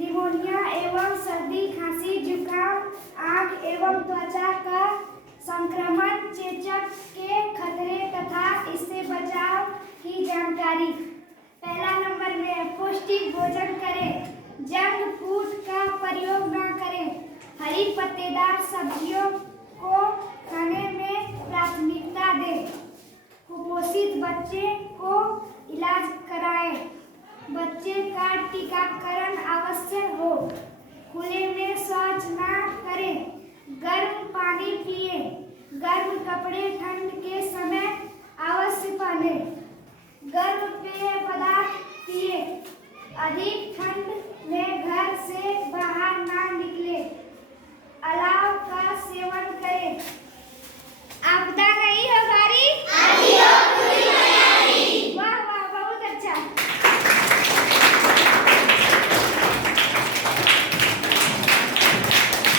Pneumonia एवं सर्दी, खांसी, जुकाम, आंख एवं त्वचा का संक्रमण, चेचक के खतरे तथा इससे बचाव की जानकारी। पहला नंबर में पौष्टिक भोजन करें, जंक फूड का प्रयोग न करें, हरी पत्तेदार सब्जियों को खाने में प्राथमिकता दें, कुपोषित बच्चे को इलाज कराएं, बच्चे का टीकाकरण अवश्य हो, खुले में शौच न करें, गर्म पानी पिए,